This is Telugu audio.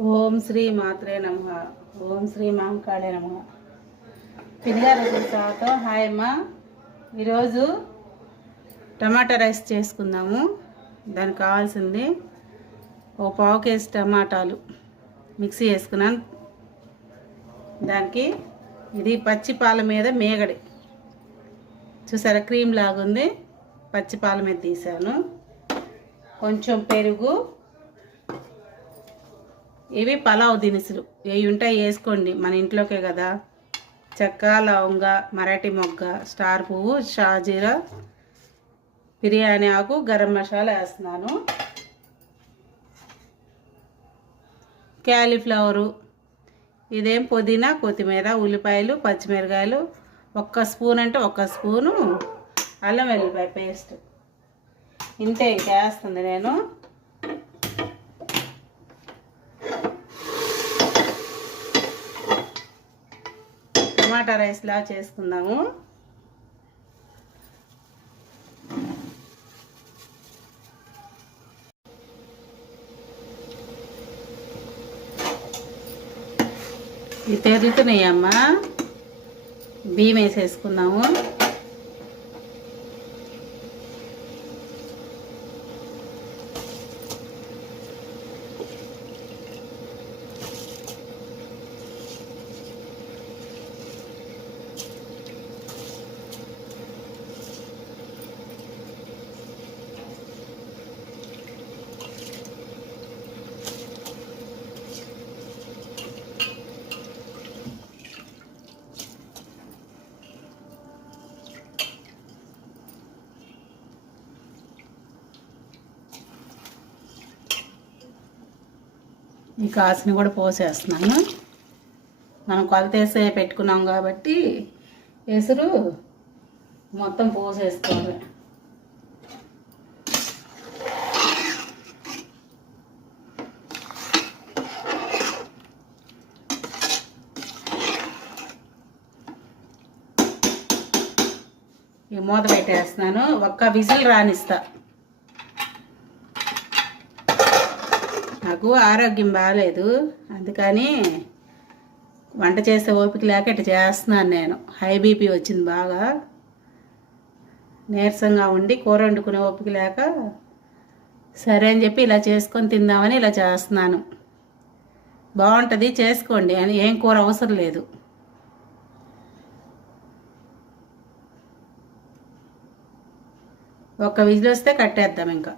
ఓం శ్రీ మాత్రే నమః. ఓం శ్రీ మహంకాళే నమః. పిల్లగారు స్వాగతం. హాయ్ అమ్మ. ఈరోజు టమాటా రైస్ చేసుకుందాము. దానికి కావాల్సింది ఓ పావు కేజీ టమాటాలు మిక్సీ వేసుకున్నాను. దానికి ఇది పచ్చి పాల మీద మేగడి చూసారా, క్రీమ్ లాగుంది. పచ్చి పాల మీద తీసాను. కొంచెం పెరుగు, ఇవి పలావ్ దినుసులు ఇవి ఉంటాయి వేసుకోండి, మన ఇంట్లోకే కదా. చెక్క, లవంగ, మరాఠీ మొగ్గ, స్టార్ పువ్వు, షాజీరా, బిర్యానీ ఆకు, గరం మసాలా వేస్తున్నాను. క్యాలీఫ్లవరు, ఇదేం పుదీనా, కొత్తిమీర, ఉల్లిపాయలు, పచ్చిమిరకాయలు, 1 స్పూన్ అంటే 1 స్పూను అల్లం వెల్లిపాయ పేస్ట్. ఇంతే, ఇంకా వేస్తుంది నేను. టమాటా రైస్లా చేసుకుందాము. ఇవి తెరులుతున్నాయమ్మా. బియ్యం వేసేసుకుందాము. ఈ కాసుని కూడా పోసేస్తున్నాను. మనం కొలతేసే పెట్టుకున్నాం కాబట్టి ఎసురు మొత్తం పోసేసుకోవాలి. ఈ మూత పెట్టేస్తున్నాను. 1 విజిల్ రానిస్తా. నాకు ఆరోగ్యం బాగాలేదు, అందుకని వంట చేసే ఓపిక లేక ఇట్లా చేస్తున్నాను నేను. హై బీపీ వచ్చింది బాగా, నీరసంగా ఉండి కూర వండుకునే ఓపిక లేక సరే అని చెప్పి ఇలా చేసుకొని తిందామని ఇలా చేస్తున్నాను. బాగుంటుంది, చేసుకోండి. అని ఏం కూర అవసరం లేదు. ఒక్క విజిల్ వస్తే కట్టేద్దాం ఇంకా.